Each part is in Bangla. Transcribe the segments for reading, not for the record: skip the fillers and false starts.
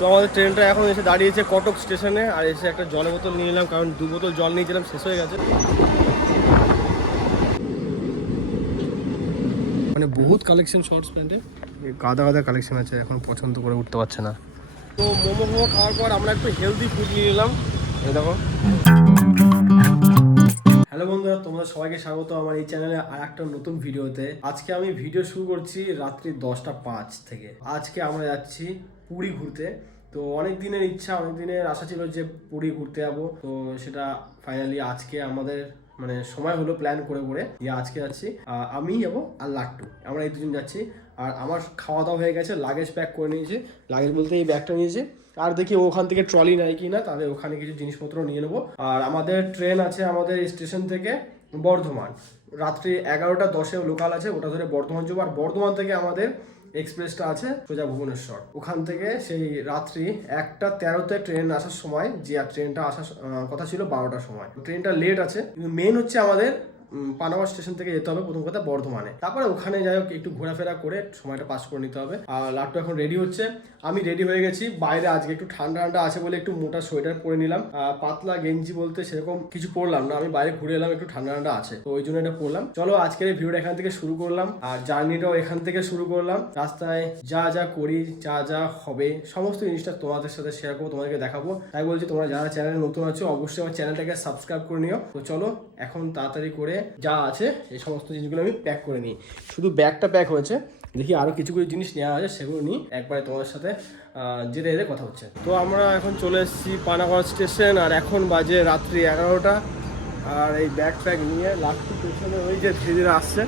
তো আমাদের ট্রেনটা এখন এসে দাঁড়িয়েছে কটক স্টেশনে, আর এসে একটা জলের বোতল নিয়ে নিলাম, কারণ 2 বোতল জল নিয়েছিলাম, শেষ হয়ে গেছে। মানে বহুত কালেকশন শর্টস প্যান্টে, গাদা গাদা কালেকশন আছে, এখন পছন্দ করে উঠতে পারছে না। তো মোমো খাওয়ার পর আমরা একটু হেলদি ফুড নিয়ে নিলাম, এই দেখো। হ্যালো বন্ধুরা, তোমরা সবাইকে স্বাগত আমার এই চ্যানেলে আর একটা নতুন ভিডিওতে। আজকে আমি ভিডিও শুরু করছি রাত্রি 10:05 থেকে। আজকে আমরা যাচ্ছি পুরী ঘুরতে। তো অনেক দিনের ইচ্ছা, অনেক দিনের আশা ছিল যে পুরী ঘুরতে যাবো, তো সেটা ফাইনালি আজকে আমাদের মানে সময় হলো প্ল্যান করে করে যে আজকে যাচ্ছি। আমি যাবো আর লাট্টু, আমরা এই দুজন যাচ্ছি। আর আমার খাওয়া দাওয়া হয়ে গেছে, লাগেজ প্যাক করে নিয়েছি। লাগেজ বলতে এই ব্যাগটা নিয়েছি, আর দেখি ওখান থেকে ট্রলি নেয় কি না, তাহলে ওখানে কিছু জিনিসপত্র নিয়ে নেবো। আর আমাদের ট্রেন আছে আমাদের স্টেশন থেকে বর্ধমান, রাত্রি 11:10 লোকাল আছে, ওটা ধরে বর্ধমান যাবো। আর বর্ধমান থেকে আমাদের এক্সপ্রেসটা আছে সোজা ভুবনেশ্বর। ওখান থেকে সেই রাত্রি 1:13 ট্রেন আসার সময়, যে ট্রেনটা আসার কথা ছিল 12টার সময়, ট্রেনটা লেট আছে। কিন্তু মেন হচ্ছে আমাদের পানাগড় স্টেশন থেকে যেতে হবে প্রথম কথা বর্ধমানে, তারপরে ওখানে যাই হোক একটু ঘোরাফেরা করে সময়টা পাস করে নিতে হবে। আর লাট্টু এখন রেডি হচ্ছে, আমি রেডি হয়ে গেছি। বাইরে আজকে একটু ঠান্ডা ঠান্ডা আছে বলে একটু মোটা সোয়েটার পরে নিলাম, পাতলা গেঞ্জি বলতে সেরকম কিছু পরলাম না। আমি বাইরে ঘুরে এলাম, একটু ঠান্ডা ঠান্ডা আছে, তো ওই জন্য এটা পরলাম। চলো আজকের এই ভিডিওটা এখান থেকে শুরু করলাম, আর জার্নিটাও এখান থেকে শুরু করলাম। রাস্তায় যা যা করি, যা যা হবে, সমস্ত জিনিসটা তোমাদের সাথে শেয়ার করবো, তোমাদেরকে দেখাবো। তাই বলছি তোমরা যারা চ্যানেলে নতুন আছো অবশ্যই আমার চ্যানেলটাকে সাবস্ক্রাইব করে নিও। তো চলো এখন তাড়াতাড়ি করে যা আছে এই সমস্ত জিনিসগুলো আমি প্যাক করে নিই। শুধু ব্যাগটা প্যাক হয়েছে, দেখি আরও কিছু কিছু জিনিস নেওয়া আছে, সেগুলো নিই একবারে তোমাদের সাথে যেতে যেতে কথা হচ্ছে। তো আমরা এখন চলে এসেছি পানাগড় স্টেশন, আর এখন বাজে রাত্রি 11টা। আর এই ব্যাগ প্যাক নিয়ে লাট্টু পেছনে ওই যে ধীরে ধীরে আসছে।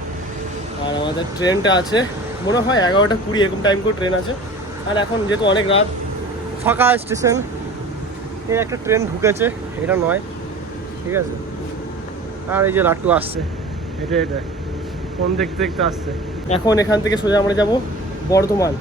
আর আমাদের ট্রেনটা আছে মনে হয় 11:20 এরকম টাইম করে ট্রেন আছে। আর এখন যেহেতু অনেক রাত, ফাঁকা স্টেশন, এই একটা ট্রেন ঢুকেছে, এটা নয়, ঠিক আছে। আর এই যে লাট্টু আসছে হেঁটে হেঁটে, ফোন দেখতে দেখতে আসছে। এখন এখান থেকে সোজা আমরা যাব বর্ধমান।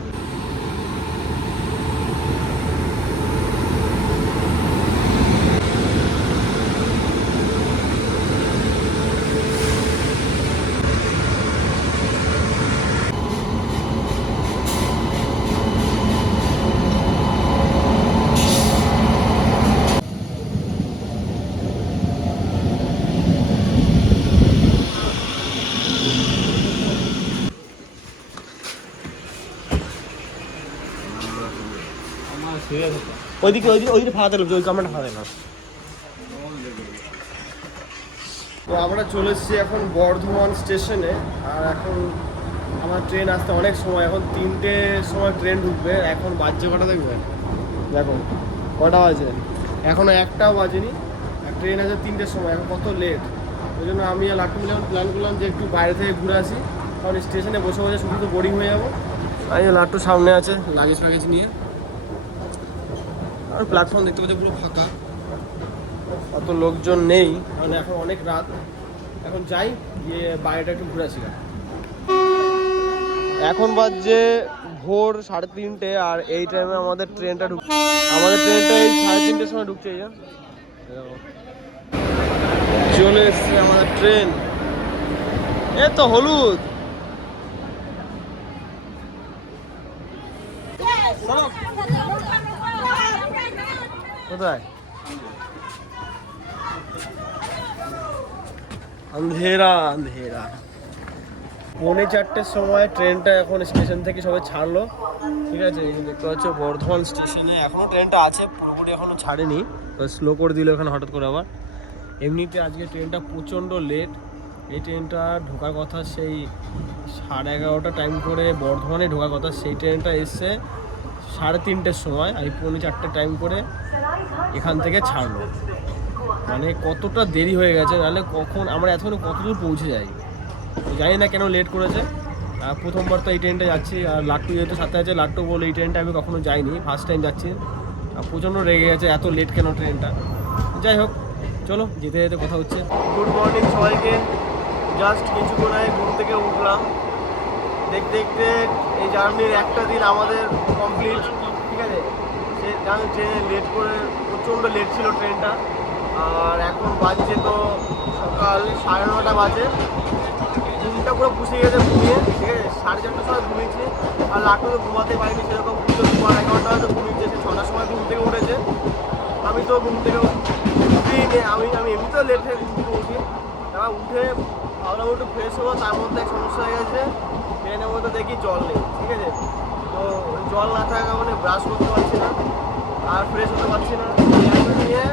ওইদিকে ওইদিকে ফাঁকা দিলাম, ওই কামরাটা ফাঁকা দিলাম। তো আমরা চলে এসেছি এখন বর্ধমান স্টেশনে। আর এখন আমার ট্রেন আসতে অনেক সময়, এখন 3টের সময় ট্রেন ঢুকবে। এখন বাজছে কটা দেখবেন, দেখো কটা বাজে, এখনও একটাও বাজেনি। আর ট্রেন আছে 3টের সময়, এখন কত লেট। ওই জন্য আমি আর লাট্টু মিলে প্ল্যান করলাম যে একটু বাইরে থেকে ঘুরে আসি, কারণ স্টেশনে বসে বসে শুধু তো বোরিং হয়ে যাবো। তাই লাট্টু সামনে আছে লাগেজ ফাগেজ নিয়ে। আর প্ল্যাটফর্ম দেখতে পাচ্ছি পুরো ফাঁকা, অত লোকজন নেই, কারণ এখন অনেক রাত। এখন যাই গিয়ে বাইরেটা একটু ঘুরে আসি। এখন বাজছে ভোর 3:30, আর এই টাইমে আমাদের ট্রেনটা আমাদের ট্রেনটা এই 3:30-এর সময় ঢুকছে। চলে এসছে আমাদের ট্রেন, এ তো হলুদ। কোথায় আন্ধেরা আন্ধেরা। 3:45-এর সময় ট্রেনটা এখন স্টেশন থেকে সবাই ছাড়লো, ঠিক আছে। এই দেখতে পাচ্ছ বর্ধমান স্টেশনে এখনও ট্রেনটা আছে, পুরোপুরি এখনও ছাড়েনি, স্লো করে দিল এখানে হঠাৎ করে আবার। এমনিতে আজকে ট্রেনটা প্রচণ্ড লেট। এই ট্রেনটা ঢোকার কথা সেই 11:30 টাইম করে বর্ধমানে ঢোকার কথা, সেই ট্রেনটা এসছে 3:30-এর সময়, আর 4:45 টাইম করে এখান থেকে ছাড়লো। মানে কতটা দেরি হয়ে গেছে, নাহলে কখন আমরা এতক্ষণ কত দূর পৌঁছে যাই, জানি না কেন লেট করেছে। প্রথমবার তো এই ট্রেনটা যাচ্ছি, আর লাট্টু যেহেতু সাথে আছে, লাট্টু বলে এই ট্রেনটা আমি কখনো যাইনি, ফার্স্ট টাইম যাচ্ছি। প্রচণ্ড রেগে গেছে এত লেট কেন ট্রেনটা। যাই হোক চলো যেতে যেতে কথা হচ্ছে। গুড মর্নিং সবাইকে, জাস্ট কিছুক্ষণ আগে ঘুম থেকে উঠলাম। দেখতে দেখতে এই জার্নির একটা দিন আমাদের কমপ্লিট, ঠিক আছে। সে জানি ট্রেনে লেট করে, প্রচণ্ড লেট ছিল ট্রেনটা। আর এখন বাজছে তো সকাল 9:30 বাজে। ঘুমটা পুরো পুষে গেছে ঘুমিয়ে, ঠিক আছে। 4:30 সময় ঘুমিয়েছি, আর লাট্টু তো ঘুমাতে পারিনি সেরকম, পুজো 2.5 ঘন্টা হয়তো ঘুমিয়েছে, সে 6টার ভালো একটু ফ্রেশ হবো, তার মধ্যে এক সমস্যা হয়ে গেছে, ট্রেনের মধ্যে দেখি জল নেই, ঠিক আছে। তো জল না থাকা কারণে ব্রাশ করতে পারছি না আর ফ্রেশ হতে পারছি না, নিয়ে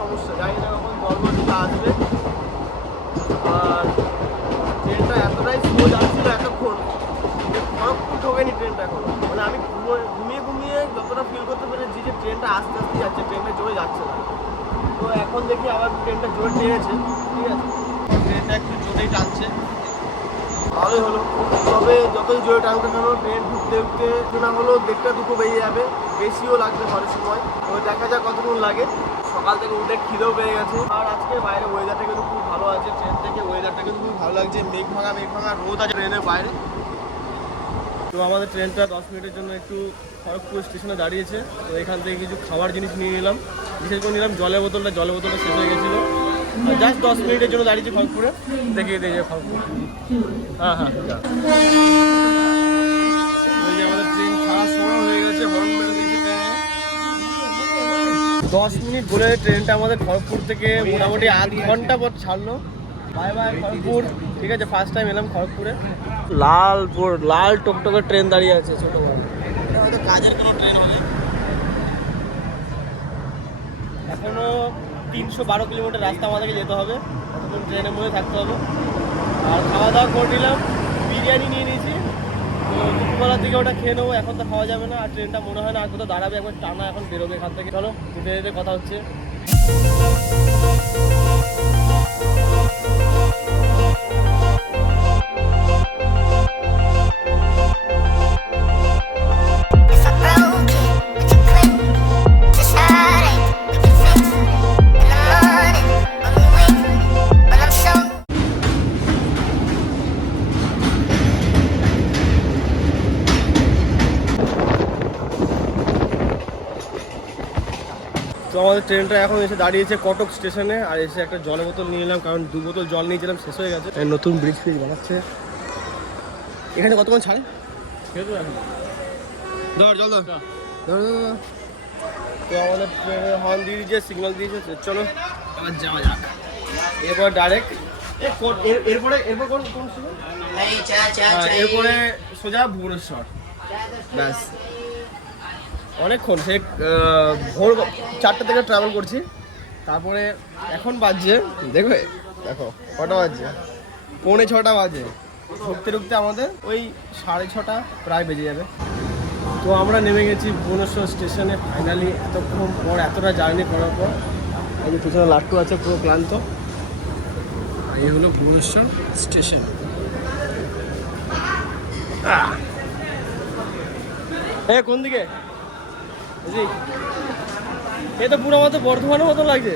সমস্যা। জানি না কখন জলটা আসবে। আর ট্রেনটা এতটাই স্লো যাচ্ছিল এতক্ষণ, খড়গপুর ঢোকেনি ট্রেনটা এখন। মানে আমি ঘুমিয়ে ঘুমিয়ে যতটা ফিল করতে পেরেছি যে ট্রেনটা আস্তে আস্তে যাচ্ছে, ট্রেনটা জোরে যাচ্ছে না। তো এখন দেখি আবার ট্রেনটা জোরে টেনেছে, ঠিক আছে, ট্রেনটা একটু জোরেই টানছে, ভালোই হলো। তবে যতই জোরে টানতে কেন ট্রেন ঢুকতে ঢুকতে না হলেও 1:30-2 বেরিয়ে যাবে, বেশিও লাগবে ঘরের সময়। তো দেখা যাক কতক্ষণ লাগে। সকাল থেকে উঠে খিদেও পেয়ে গেছে। আর আজকে বাইরে ওয়েদারটা কিন্তু খুব ভালো আছে, ট্রেন থেকে ওয়েদারটা কিন্তু খুব ভালো লাগছে, মেঘ ভাঙা রোদ আছে ট্রেনের বাইরে। তো আমাদের ট্রেনটা 10 মিনিটের জন্য একটু খড়গপুর স্টেশনে দাঁড়িয়েছে। তো এখান থেকে কিছু খাবার জিনিস নিয়ে নিলাম, বিশেষ করে নিলাম জলের বোতলটা শেষ হয়ে গেছিলো। জাস্ট 10 মিনিটের জন্য দাঁড়িয়েছি খড়গপুরে, দেখিয়ে দিয়ে খড়গপুর। হ্যাঁ আমাদের ট্রেন ছাড়ার সময় হয়ে গেছে, হর্ন মেরে দিয়েছে ট্রেনে। 10 মিনিট বলে ট্রেনটা আমাদের খড়গপুর থেকে মোটামুটি আধ ঘন্টা পর ছাড়লো। বাই বাই খড়গপুর, ঠিক আছে। ফার্স্ট টাইম এলাম খড়গপুরে। লাল টকটকের ট্রেন দাঁড়িয়ে আছে, ছোট বড়। এটা হয়তো কাজের কোনো ট্রেন হবে। এখনো 312 কিলোমিটার রাস্তা আমাদেরকে যেতে হবে, ততক্ষণ ট্রেনের মধ্যে থাকতে হবে। আর খাওয়া দাওয়া করে নিলাম, বিরিয়ানি নিয়ে নিয়েছি। তো দুপুরবেলার দিকে ওটা খেয়ে নেবো, এখন তো খাওয়া যাবে না। আর ট্রেনটা মনে হয় না আর কোথাও দাঁড়াবে, একবার টানা এখন বেরোবে এখান থেকে। চলো যেতে যেতে কথা হচ্ছে। তো আমাদের ট্রেনটা এখন এসে দাঁড়িয়েছে কটক স্টেশনে। আর এসে একটা জলের বোতল নিয়ে নিলাম, কারণ 2 বোতল জল নিয়েছিলাম, শেষ হয়ে গেছে। নতুন ব্রিজ ফ্রিজ বানাচ্ছে এখানে। কতক্ষণ ছাড়ে ধর জল ধর। তো আমাদের ট্রেনের হর্ন দিয়ে দিয়েছে, সিগন্যাল দিয়েছে। চলো আবার যাওয়া যাক। এরপর ডাইরেক্ট এরপরে এরপরে সোজা ভুবনেশ্বর, ব্যাস। অনেকক্ষণ, সে ভোর 4টে থেকে ট্রাভেল করছি। তারপরে এখন বাজছে, দেখো কটা বাজছে, 5:45 বাজে। ঢুকতে ঢুকতে আমাদের ওই 6:30 প্রায় বেজে যাবে। তো আমরা নেমে গেছি ভুবনেশ্বর স্টেশনে ফাইনালি, এতক্ষণ পর, এতটা জার্নি করার পর। এই যে পিছনে লাট্টু আছে, পুরো ক্লান্ত। আর এই হলো ভুবনেশ্বর স্টেশন। কোন দিকে এ তো পুরো মতো বর্ধমানের মতো লাগছে।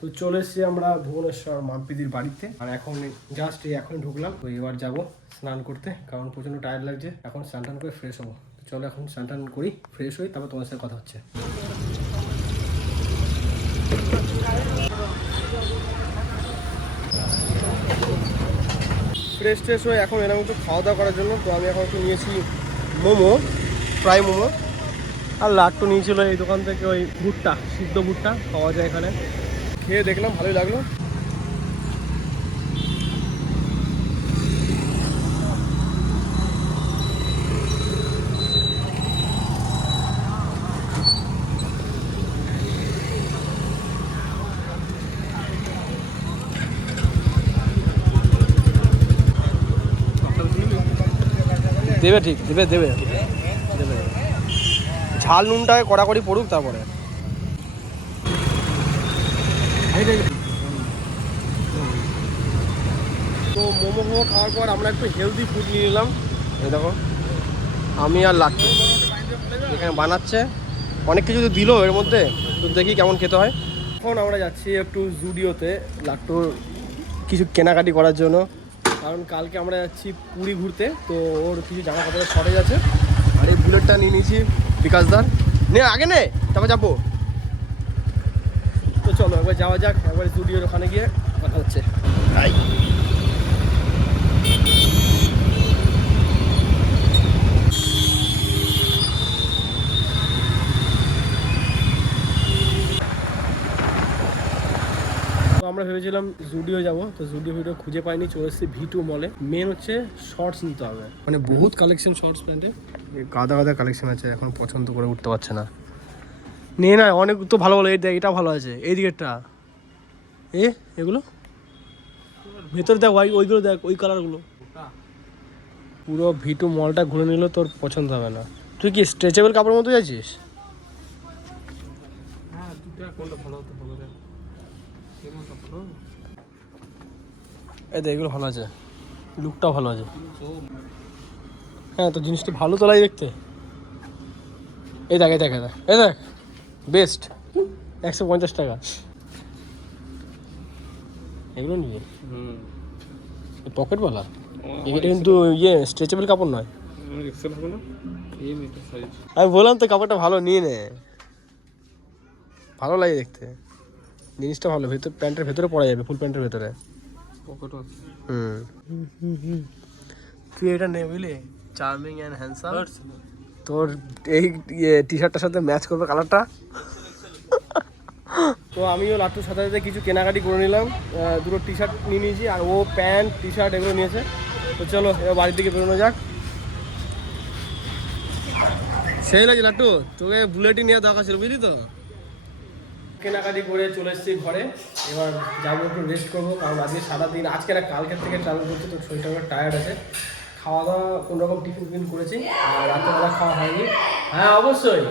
তো চলে এসেছি আমরা ভুবনেশ্বর মাম্পিদির বাড়িতে। আর এখন জাস্ট এখন ঢুকলাম। তো এবার যাবো স্নান করতে, কারণ প্রচন্ড টায়ার্ড লাগছে। এখন স্নান টান করে ফ্রেশ হবো। চলো এখন স্নান টান করি, ফ্রেশ হই, তারপর তোমার সাথে কথা হচ্ছে। ফ্রেশ হয়ে এখন এরকম একটু খাওয়া দাওয়া করার জন্য। তো আমি এখন একটু নিয়েছি মোমো, ফ্রাই মোমো। আর লাট্টু নিয়েছিল এই দোকান থেকে ওই ভুট্টা, সিদ্ধ ভুট্টা পাওয়া যায় এখানে। খেয়ে দেখলাম, ভালোই লাগলো। দেবে, ঠিক দেবে। ঝাল নুনটায় কড়াকড়ি পড়ুক, তারপরে তো মোমো খাওয়ার পর আমরা একটু হেলদি ফুড নিয়ে নিলাম। এই দেখো, আমি আর লাট্টু এখানে বানাচ্ছে। অনেক কিছু তো দিল এর মধ্যে, তো দেখি কেমন খেতে হয়। এখন আমরা যাচ্ছি একটু জুডিওতে লাট্টুর কিছু কেনাকাটি করার জন্য, কারণ কালকে আমরা যাচ্ছি পুরী ঘুরতে। তো ওর কিছু জামা কাপড়ের শর্টেজ আছে। আর এই বুলেটটা নিয়ে নিয়েছি বিকাশদার। নে আগে নে, তারপর যাবো। তো চলো একবার যাওয়া যাক, একবার জুডিওর ওখানে গিয়ে কথা হচ্ছে। ভেবেছিলাম জুডিও যাব, তো জুডিও ভিডিও খুঁজে পাইনি, চলে এসেছি V2 মলে। মেন হচ্ছে শর্টস নিতে হবে, মানে বহুত কালেকশন শর্টস প্যান্টে, গাদা গাদা কালেকশন আছে, এখন পছন্দ করে উঠতে পারছে না। নিয়ে না, অনেক তো ভালো ভালো, এই দেখ এটা ভালো আছে, এই দিকেরটা এগুলো ভেতর দেখ, ওইগুলো দেখ, ওই কালারগুলো। পুরো V2 মলটা ঘুরে নিলেও তোর পছন্দ হবে না। তুই কি স্ট্রেচেবল কাপড়ের মতো যাচ্ছিস? এই দেখ এগুলো ভালো আছে, লুকটাও ভালো আছে। হ্যাঁ তো জিনিসটা ভালো তো লাগে দেখতে। এই দেখ এই দেখ বেস্ট, 150 টাকা। এগুলো নিবি? পকেটওয়ালা, এটা কিন্তু স্ট্রেচেবল কাপড় নয়। আমি বললাম তো কাপড়টা ভালো, নিয়ে নে, ভালো লাগে দেখতে, জিনিসটা ভালো। ভেতর প্যান্টের ভেতরে পরা যাবে, ফুল প্যান্টের ভেতরে। তুই এটা নে, বুঝলি, চার্মিং অ্যান্ড হ্যান্ডসাম। তোর এই টি শার্টটার সাথে ম্যাচ করবে কালারটা। তো আমিও লাট্টুর সাথে সাথে কিছু কেনাকাটি করে নিলাম, দুটো টি শার্ট নিয়ে নিয়েছি, আর ও প্যান্ট টি শার্ট এগুলো নিয়েছে। তো চলো এবার বাড়ির দিকে বেরোনো যাক। সেই লাগছে লাট্টু, তোকে বুলেটই নেওয়া দরকার ছিল, বুঝলি তো। কেনাকাটি করে চলে এসেছি ঘরে, এবার যাবো একটু রেস্ট করবো, কারণ আজকে সারাদিন, আজকে আর কালকের থেকে ট্রাভেল করছি, তো শরীরটা অনেক টায়ার্ড আছে। খাওয়া দাওয়া কোনো রকম টিফিন করেছি, আর রাত্রেবেলা খাওয়া হয়নি। হ্যাঁ অবশ্যই,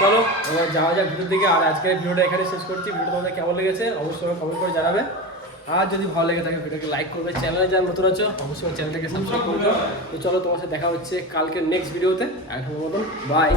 চলো এবার যাওয়া যাক ভিডিওর দিকে। আর আজকের ভিডিওটা এখানে শেষ করছি। ভিডিও তোমাদের কেমন লেগেছে অবশ্যই কমেন্ট করে জানাবে, আর যদি ভালো লেগে থাকে ভিডিওকে লাইক করবে, চ্যানেলে যারা নতুন আছো অবশ্যই চ্যানেলটাকে সাবস্ক্রাইব করবে। তো চলো তোমার সাথে দেখা হচ্ছে কালকের নেক্সট ভিডিওতে। এখন মতন বাই।